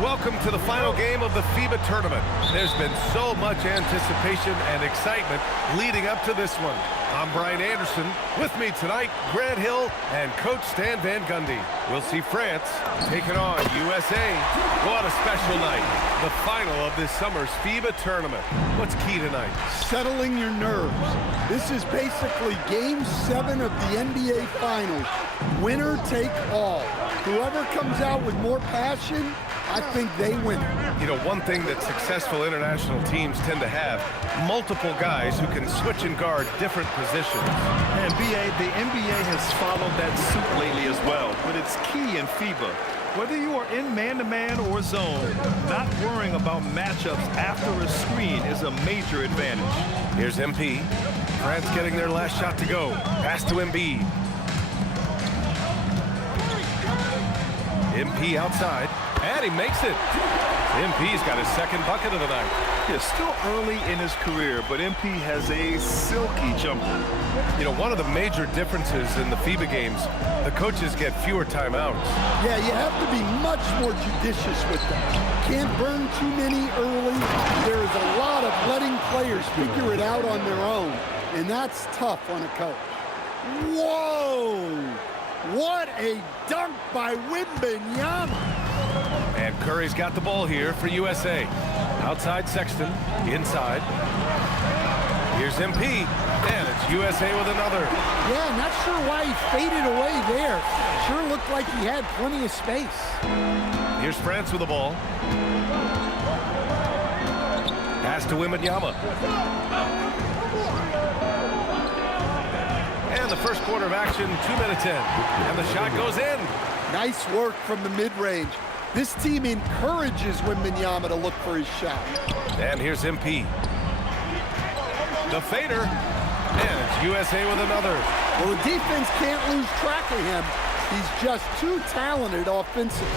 welcome to the final game of the FIBA tournament. There's been so much anticipation and excitement leading up to this one. I'm Brian Anderson. With me tonight, Grant Hill and Coach Stan Van Gundy. We'll see France taking on USA. What a special night. The final of this summer's FIBA tournament. What's key tonight? Settling your nerves. This is basically Game 7 of the NBA Finals. Winner take all. Whoever comes out with more passion, I think they win. You know, one thing that successful international teams tend to have, multiple guys who can switch and guard different positions. And the NBA has followed that suit lately as well, but it's key in FIBA. Whether you are in man-to-man or zone, not worrying about matchups after a screen is a major advantage. Here's MP. France getting their last shot to go. Pass to Embiid. MP outside, and he makes it. MP's got his second bucket of the night. It's still early in his career, but MP has a silky jumper. You know, one of the major differences in the FIBA games, the coaches get fewer timeouts. Yeah, you have to be much more judicious with them. Can't burn too many early. There is a lot of letting players figure it out on their own, and that's tough on a coach. Whoa! What a dunk by Wembanyama! And Curry's got the ball here for USA. Outside Sexton, inside. Here's MP, and it's USA with another. Yeah, not sure why he faded away there. Sure looked like he had plenty of space. Here's France with the ball. Pass to Wembanyama. And the first quarter of action, 2 minutes in. And the shot goes in. Nice work from the mid-range. This team encourages Wembanyama to look for his shot. And here's MP. The fader. And it's USA with another. Well, the defense can't lose track of him. He's just too talented offensively.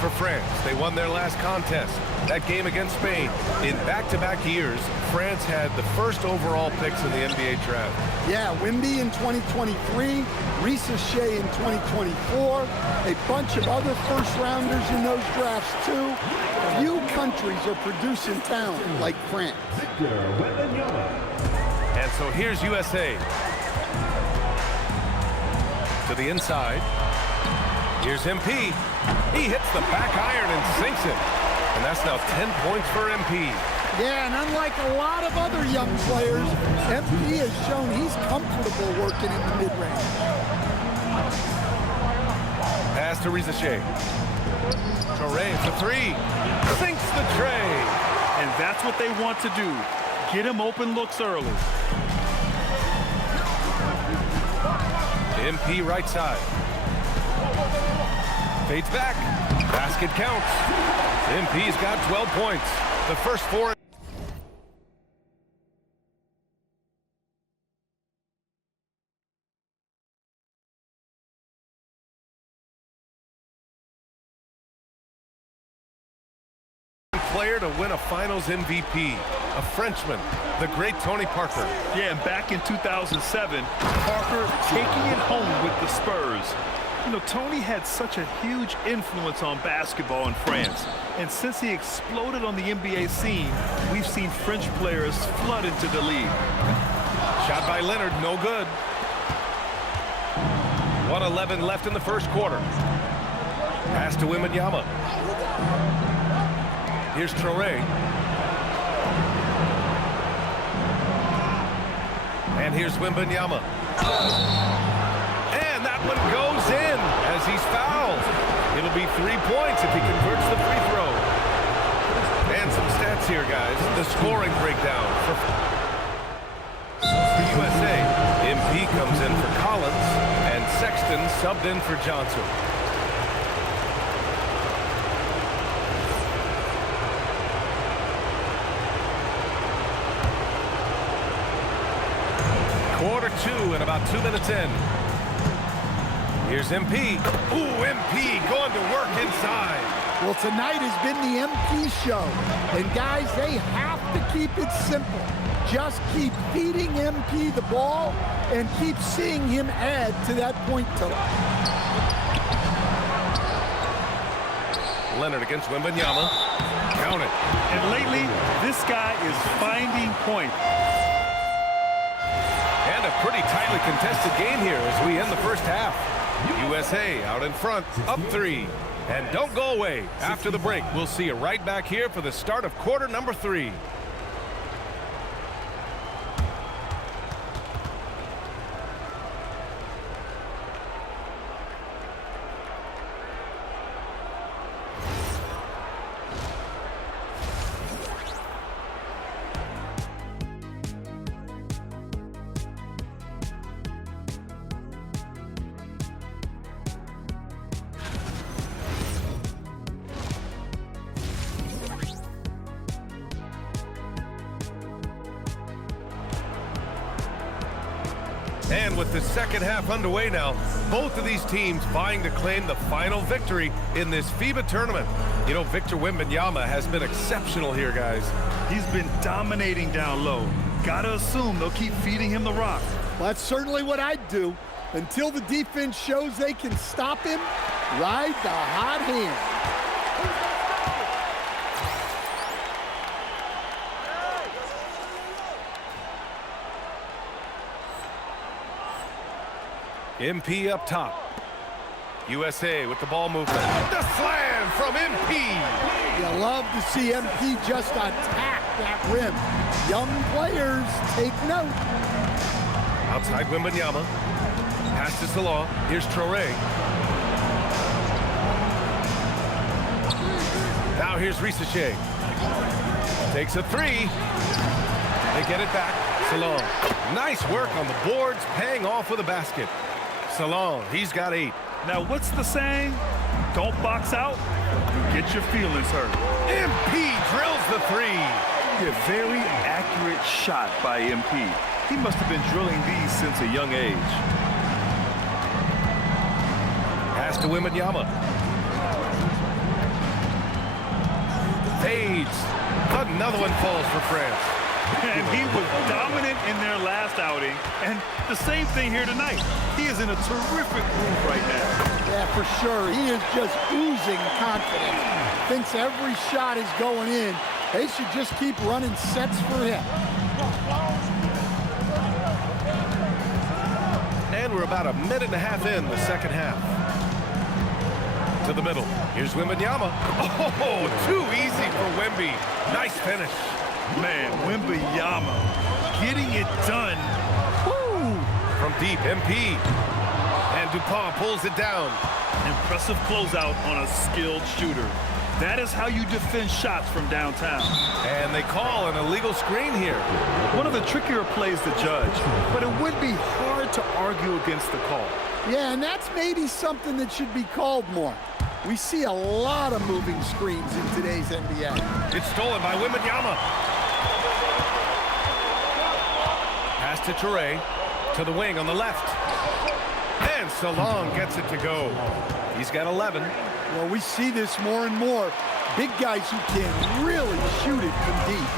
For France, they won their last contest. That game against Spain. In back-to-back years, France had the first overall picks in the NBA draft. Yeah, Wemby in 2023, Risa Shea in 2024, a bunch of other first-rounders in those drafts, too. Few countries are producing talent like France. And so here's USA. To the inside. Here's MP. He hits the back iron and sinks it. And that's now 10 points for MP. Yeah, and unlike a lot of other young players, MP has shown he's comfortable working in the mid-range. Pass to Risa Shea. Touré for three. Sinks the tray. And that's what they want to do. Get him open looks early. MP right side. Fades back. Basket counts. MP's got 12 points. The first four. Player to win a Finals MVP. A Frenchman, the great Tony Parker. Yeah, and back in 2007, Parker taking it home with the Spurs. You know, Tony had such a huge influence on basketball in France. And since he exploded on the NBA scene, we've seen French players flood into the league. Shot by Leonard, no good. 1:11 left in the first quarter. Pass to Wembanyama. Here's Touré. And here's Wembanyama. And that one goes in as he's fouled. It'll be 3 points if he converts the free throw. And some stats here, guys. The scoring breakdown for USA. MP comes in for Collins, and Sexton subbed in for Johnson. Quarter two and about 2 minutes in. Here's MP. Ooh, MP going to work inside. Well, tonight has been the MP show. And guys, they have to keep it simple. Just keep feeding MP the ball and keep seeing him add to that point total. Leonard against Wembanyama. Count it. And lately, this guy is finding point. And a pretty tightly contested game here as we end the first half. USA out in front, up 3. And don't go away. After the break, we'll see you right back here for the start of quarter number 3. And with the second half underway now, both of these teams vying to claim the final victory in this FIBA tournament. You know, Victor Wembanyama has been exceptional here, guys. He's been dominating down low. Gotta assume they'll keep feeding him the rock. Well, that's certainly what I'd do. Until the defense shows they can stop him, ride the hot hand. MP up top. USA with the ball movement. The slam from MP. You love to see MP just attack that rim. Young players, take note. Outside Wembanyama. Pass to Salah. Here's Traore. Now here's Risache. Takes a 3. They get it back. Salah. Nice work on the boards, paying off with a basket. Salah, he's got 8. Now, what's the saying? Don't box out, you get your feelings hurt. MP drills the 3. A very accurate shot by MP. He must have been drilling these since a young age. Pass to Wembanyama. Fades. Another one falls for France. And he was dominant in their last outing. And the same thing here tonight. He is in a terrific groove right now. Yeah, for sure. He is just oozing confidence. Thinks every shot is going in. They should just keep running sets for him. And we're about a minute and a half in the second half. To the middle. Here's Wembanyama. Oh, too easy for Wemby. Nice finish. Man, Wembanyama getting it done. Woo! From deep, MP. And DuPont pulls it down. Impressive closeout on a skilled shooter. That is how you defend shots from downtown. And they call an illegal screen here. One of the trickier plays to judge, but it would be hard to argue against the call. Yeah, and that's maybe something that should be called more. We see a lot of moving screens in today's NBA. It's stolen by Wembanyama. Pass to Traore, to the wing on the left. And Salong gets it to go. He's got 11. Well, we see this more and more. Big guys who can really shoot it from deep.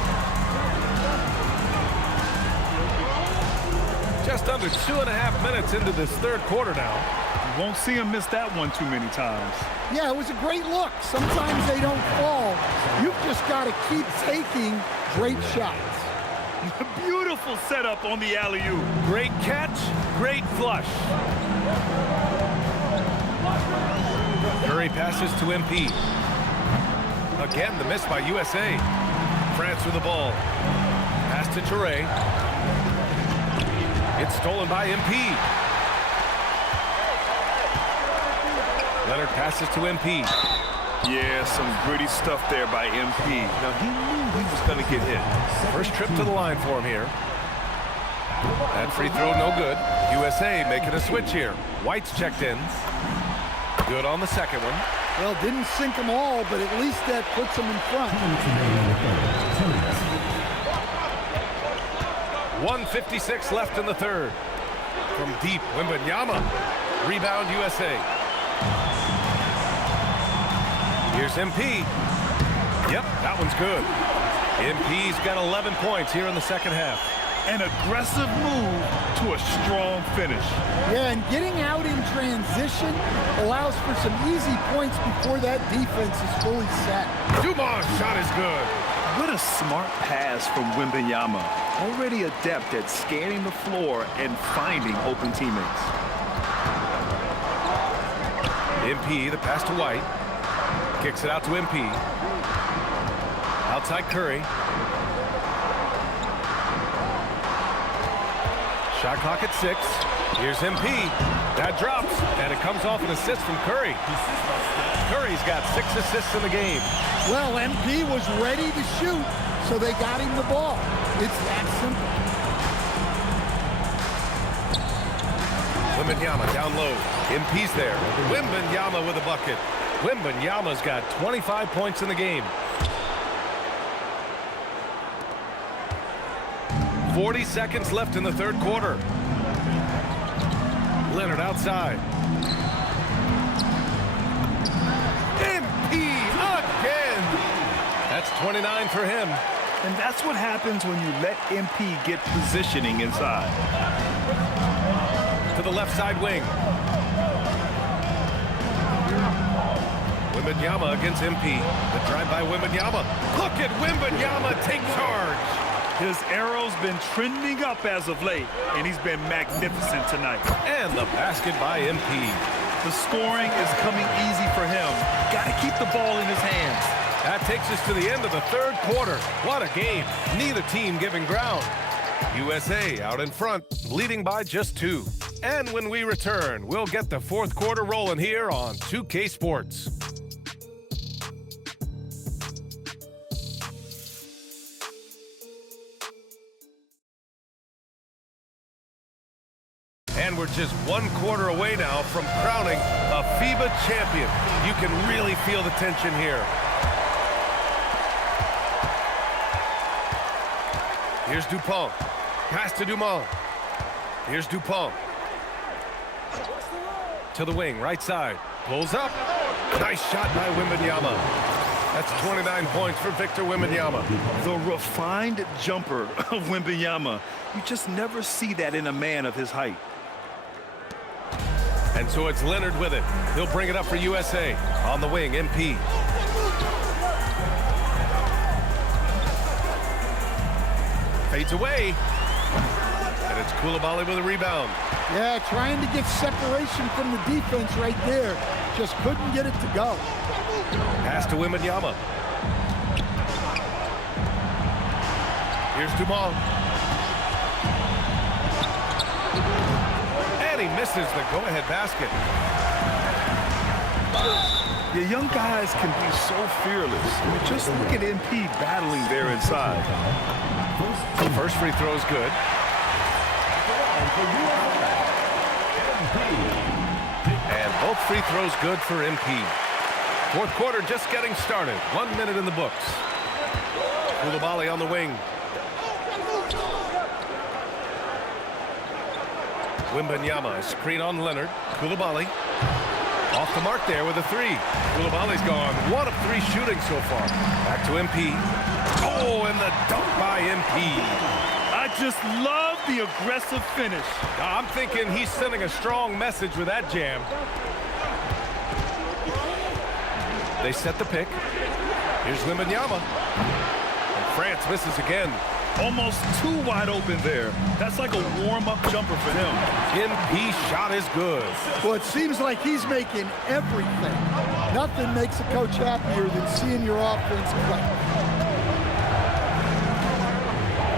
Just under 2.5 minutes into this third quarter now. You won't see him miss that one too many times. Yeah, it was a great look. Sometimes they don't fall. You've just got to keep taking great shots. Beautiful setup on the alley-oop. Great catch, great flush. Curry passes to MP. Again, the miss by USA. France with the ball. Pass to Traore. It's stolen by MP. Leonard passes to MP. Yeah, some gritty stuff there by MP. Now, he knew he was going to get hit. First trip to the line for him here. That free throw no good. USA making a switch here. White's checked in. Good on the second one. Well, didn't sink them all, but at least that puts them in front. 1:56 left in the third. From deep, Wembanyama. Rebound, USA. Here's MP. Yep, that one's good. MP's got 11 points here in the second half. An aggressive move to a strong finish. Yeah, and getting out in transition allows for some easy points before that defense is fully set. Dumas' shot is good. What a smart pass from Wembanyama. Already adept at scanning the floor and finding open teammates. MP, the pass to White. Kicks it out to MP. Outside Curry. Shot clock at 6. Here's MP. That drops, and it comes off an assist from Curry. Curry's got 6 assists in the game. Well, MP was ready to shoot, so they got him the ball. It's that simple. Wembanyama down low. MP's there. Wembanyama with a bucket. Wembanyama's got 25 points in the game. 40 seconds left in the third quarter. Leonard outside. MP again. That's 29 for him. And that's what happens when you let MP get positioning inside. To the left side wing. Wembanyama against MP. The drive by Wembanyama. Look at Wembanyama take charge. His arrow's been trending up as of late, and he's been magnificent tonight. And the basket by MP. The scoring is coming easy for him. Got to keep the ball in his hands. That takes us to the end of the third quarter. What a game. Neither team giving ground. USA out in front, leading by just 2. And when we return, we'll get the fourth quarter rolling here on 2K Sports. And we're just 1 quarter away now from crowning a FIBA champion. You can really feel the tension here. Here's Dupont. Pass to Dumont. Here's Dupont. To the wing, right side. Pulls up. Nice shot by Wembanyama. That's 29 points for Victor Wembanyama. The refined jumper of Wembanyama. You just never see that in a man of his height. And so it's Leonard with it. He'll bring it up for USA. On the wing, MP. Fades away. And it's Coulibaly with a rebound. Yeah, trying to get separation from the defense right there. Just couldn't get it to go. Pass to Wembanyama. Here's Dumont. And he misses the go-ahead basket. The young guys can be so fearless. I mean, just look at MP battling there inside. First free throw is good. And both free throws good for MP. Fourth quarter just getting started. 1 minute in the books. Coulibaly on the wing. Wembanyama, a screen on Leonard. Coulibaly. Off the mark there with a 3. Coulibaly's gone 1 of 3 shooting so far. Back to MP. Oh, and the dunk by MP. I just love the aggressive finish. I'm thinking he's sending a strong message with that jam. They set the pick. Here's Wembanyama. And France misses again. Almost too wide open there. That's like a warm-up jumper for him. MP shot is good. Well, it seems like he's making everything. Nothing makes a coach happier than seeing your offense play.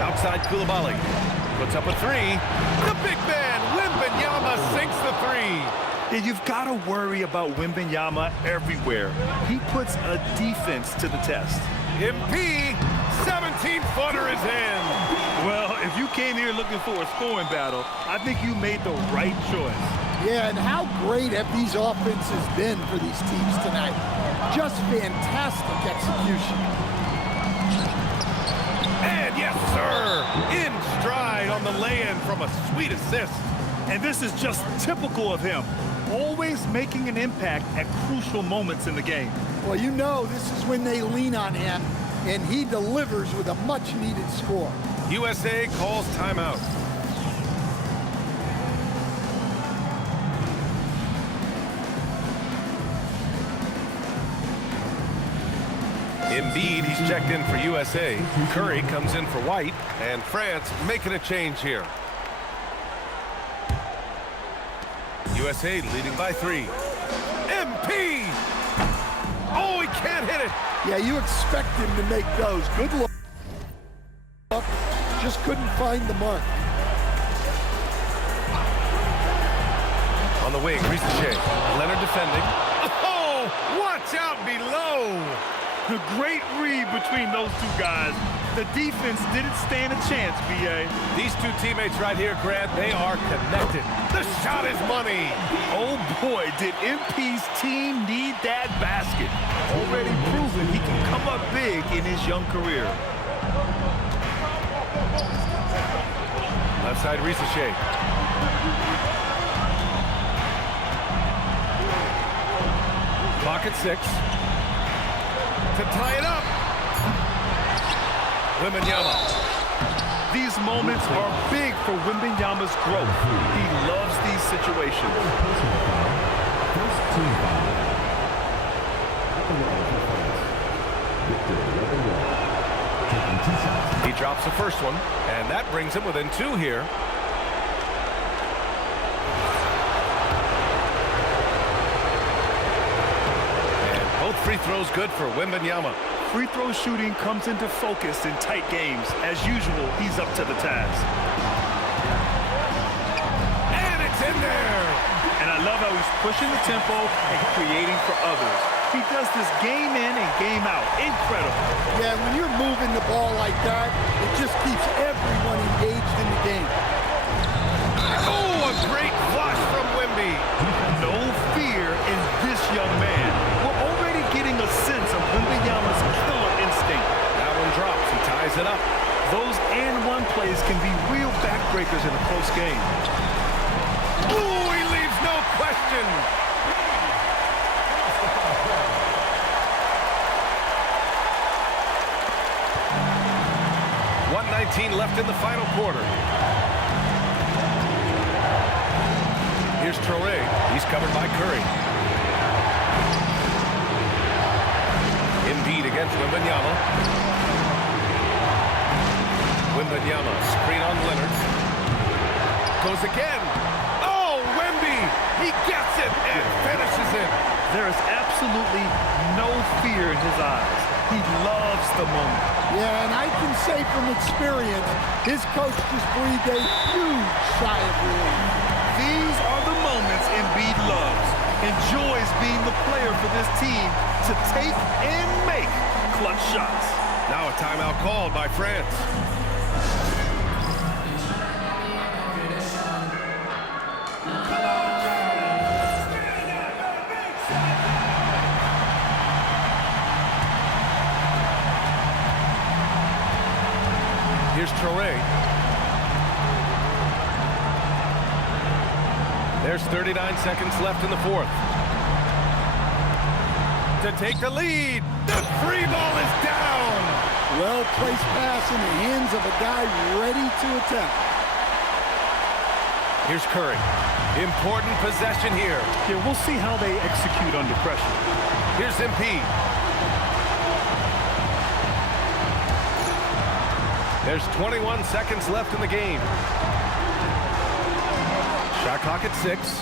Outside Coulibaly. Puts up a 3. The big man, Wembanyama, sinks the 3. Yeah, you've got to worry about Wembanyama everywhere. He puts a defense to the test. MP, 17-footer is in. Well, if you came here looking for a scoring battle, I think you made the right choice. Yeah, and how great have these offenses been for these teams tonight? Just fantastic execution. And yes, sir, in stride on the lay-in from a sweet assist. And this is just typical of him, always making an impact at crucial moments in the game. Well, you know this is when they lean on him, and he delivers with a much-needed score. USA calls timeout. Embiid, he's checked in for USA. Curry comes in for White, and France making a change here. USA leading by 3. MP! Oh, he can't hit it. Yeah, you expect him to make those. Good luck. Just couldn't find the mark. On the wing, Ricochet. Leonard defending. Oh, watch out below. A great read between those two guys. The defense didn't stand a chance, B.A. These two teammates right here, Grant, they are connected. The shot is money. Oh boy, did MP's team need that basket. Already proven he can come up big in his young career. Left side, Ricochet. Clock at 6. To tie it up. Wembanyama. These moments are big for Wembanyama's growth. He loves these situations. He drops the first one, and that brings him within 2 here. And both free throws good for Wembanyama. Free throw shooting comes into focus in tight games. As usual, he's up to the task. And it's in there! And I love how he's pushing the tempo and creating for others. He does this game in and game out. Incredible. Yeah, when you're moving the ball like that, it just keeps everyone engaged in the game. Oh, a great flush from Wemby. No fear in this young man. We're already getting a sense of Wembanyama's killer instinct. That one drops. He ties it up. Those and-one plays can be real backbreakers in a close game. Ooh, he leaves no question. .19 left in the final quarter. Here's Traoré. He's covered by Curry. Embiid against Wembanyama. Wembanyama, screen on Leonard. Goes again. Oh, Wemby! He gets it and finishes it. There is absolutely no fear in his eyes. He loves the moment. Yeah, and I can say from experience, his coach just breathed a huge sigh of relief. These are the moments Embiid loves. Enjoys being the player for this team to take and make clutch shots. Now a timeout called by France. Here's Traoré. There's 39 seconds left in the fourth. To take the lead. The free ball is down. Well-placed pass in the hands of a guy ready to attack. Here's Curry. Important possession here. Yeah, we'll see how they execute under pressure. Here's MP. There's 21 seconds left in the game. Shot clock at 6.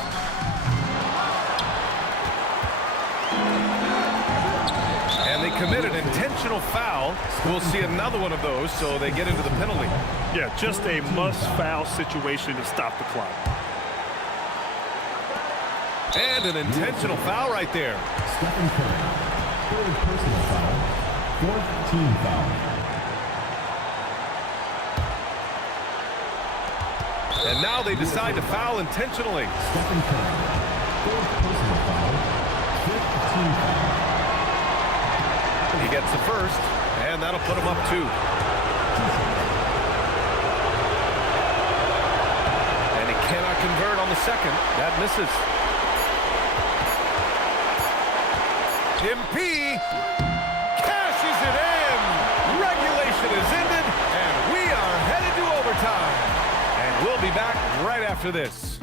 And they commit an intentional foul. We'll see another one of those, so they get into the penalty. Yeah, just a must-foul situation to stop the clock. And an intentional foul right there. Stephen Curry, third personal foul, fourth team foul. And now they decide to foul intentionally. Stephen Curry, fourth personal foul, fifth team foul. He gets the first, and that'll put him up 2. And he cannot convert on the second. That misses. MP cashes it in. Regulation is ended, and we are headed after this.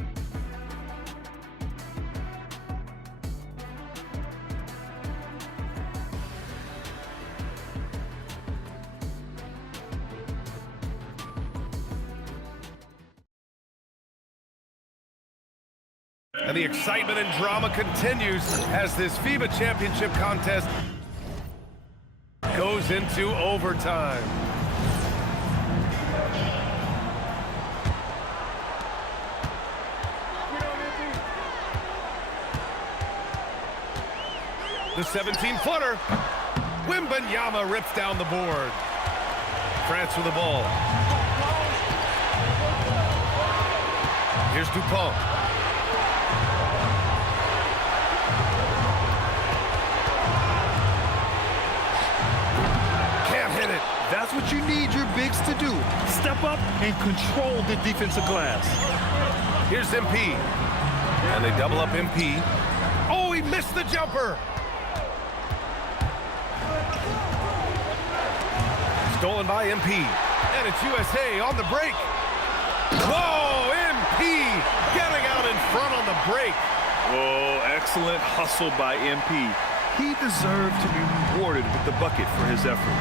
And the excitement and drama continues as this FIBA Championship contest goes into overtime. The 17-footer. Wembanyama rips down the board. France with the ball. Here's Dupont. Can't hit it. That's what you need your bigs to do. Step up and control the defensive glass. Here's MP. And they double up MP. Oh, he missed the jumper. Stolen by MP. And it's USA on the break. Whoa, MP getting out in front on the break. Oh, excellent hustle by MP. He deserved to be rewarded with the bucket for his effort.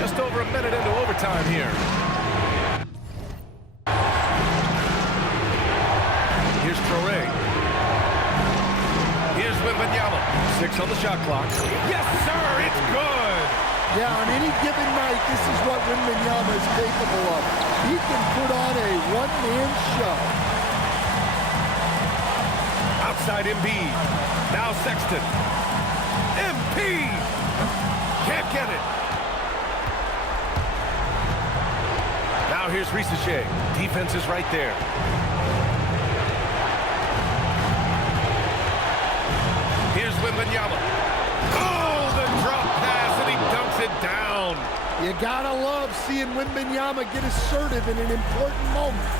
Just over a minute into overtime here. Here's Traore. Here's Wembanyama. 6 on the shot clock. Yes, sir, it's good. Yeah, on any given night, this is what Wembanyama is capable of. He can put on a one-man show. Outside Embiid. Now Sexton. MP can't get it. Now here's Risacher. Defense is right there. Here's Wembanyama. Oh, the drop pass, and he dunks it down. You gotta love seeing Wembanyama get assertive in an important moment.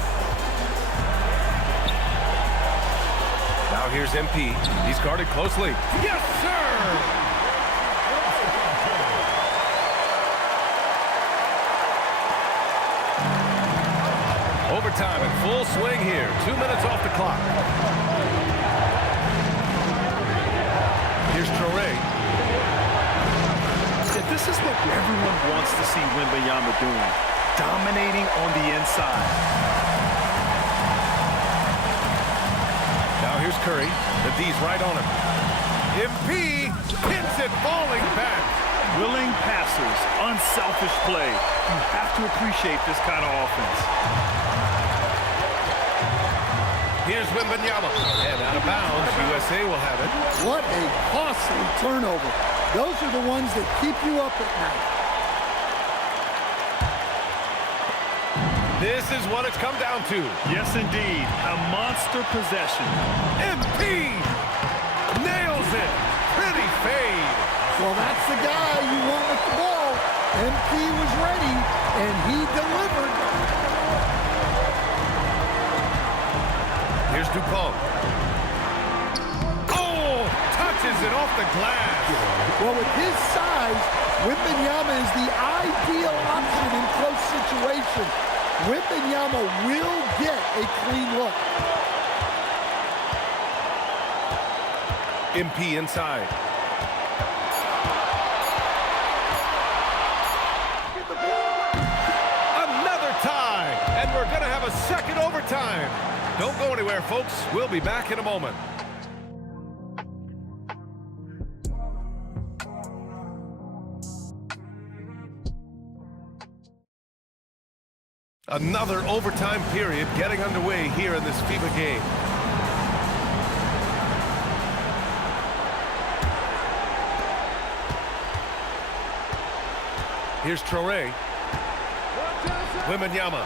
Now here's MP. He's guarded closely. Yes, sir! Overtime in full swing here. 2 minutes off the clock. Here's Traore. This is what everyone wants to see Wembanyama doing. Dominating on the inside. Now here's Curry. The D's right on him. MP hits it falling back. Willing passers, unselfish play. You have to appreciate this kind of offense. Here's Wembanyama. And out of bounds, USA will have it. What a costly turnover. Those are the ones that keep you up at night. This is what it's come down to. Yes, indeed. A monster possession. MP nails it. Pretty fade. Well, that's the guy you want with the ball. MP was ready, and he delivered. Here's Dupont. Oh, touches it off the glass. Well, with his size, Wembanyama is the ideal option in close situations. Wembanyama will get a clean look. MP inside. Another tie, and we're going to have a second overtime. Don't go anywhere, folks. We'll be back in a moment. Another overtime period getting underway here in this FIBA game. Here's Traore. Wembanyama.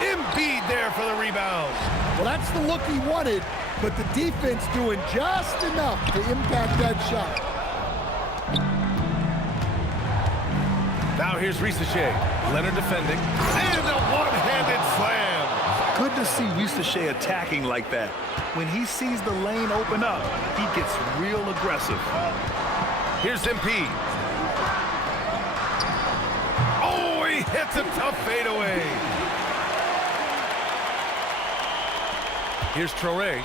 Embiid there for the rebound. Well, that's the look he wanted, but the defense doing just enough to impact that shot. Now here's Risacher. Leonard defending. And a one-handed slam. Good to see Risacher attacking like that. When he sees the lane open up, he gets real aggressive. Here's MP. Oh, he Hits a tough fadeaway. Here's Traore.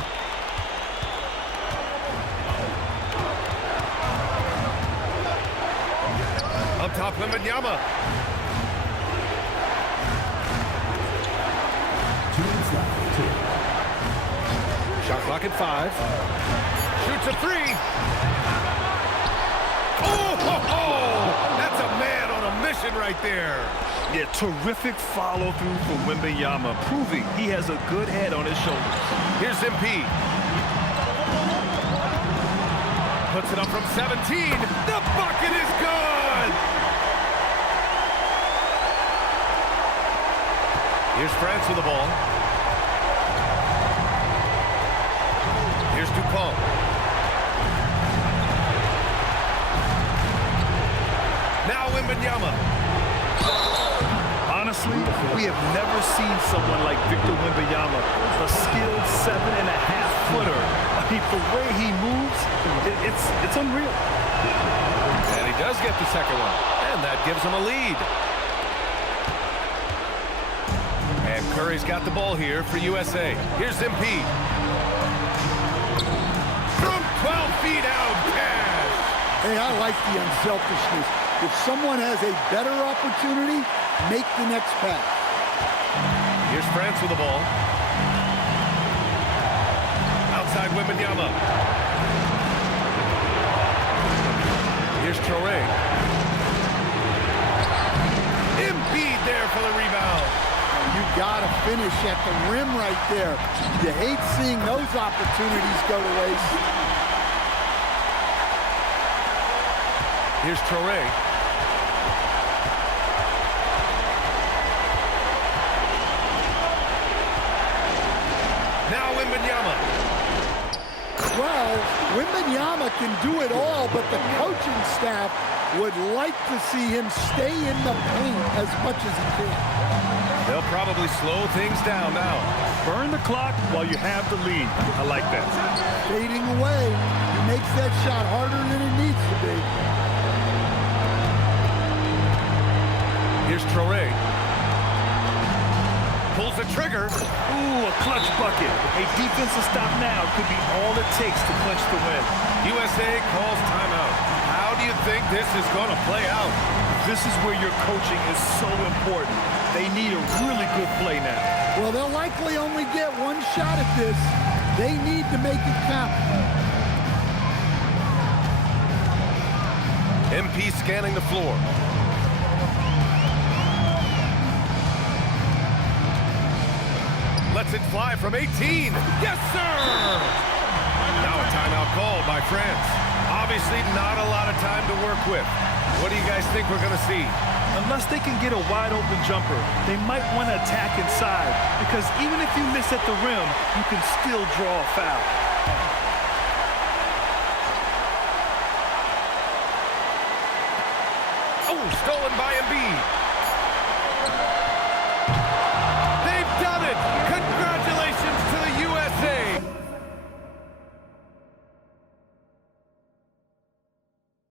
Up top, Wembanyama. 2 minutes left. 2. Shot clock at 5. Shoots a 3. Oh, ho, ho! That's a man on a mission right there. Yeah, terrific follow-through for Wembanyama, proving he has a good head on his shoulders. Here's MP. Puts it up from 17. The bucket is good! Here's France with the ball. Here's Dupont. Now Wembanyama. Honestly, we have never seen someone like Victor Wembanyama, a skilled 7.5-footer. I mean, the way he moves, it's unreal. And he does get the second one, and that gives him a lead. And Curry's got the ball here for USA. Here's MP. From 12 feet out, cash. Hey, I like the unselfishness. If someone has a better opportunity, make the next pass. Here's France with the ball. Outside Wembanyama. Here's Traore. Embiid there for the rebound. You gotta finish at the rim right there. You hate seeing those opportunities go to waste. Here's Traore. Now Wembanyama. Well, Wembanyama can do it all, but the coaching staff would like to see him stay in the paint as much as he can. They'll probably slow things down now. Burn the clock while you have the lead. I like that. Fading away, he makes that shot harder than it needs to be. Here's Traore. Pulls the trigger. Ooh, a clutch bucket. A defensive stop now could be all it takes to clinch the win. USA calls timeout. How do you think this is going to play out? This is where your coaching is so important. They need a really good play now. Well, they'll likely only get one shot at this. They need to make it count. MP scanning the floor. Lets it fly from 18. Yes, sir! Now a timeout called by France. Obviously not a lot of time to work with. What do you guys think we're going to see? Unless they can get a wide-open jumper, they might want to attack inside, because even if you miss at the rim, you can still draw a foul. Oh, stolen by Embiid.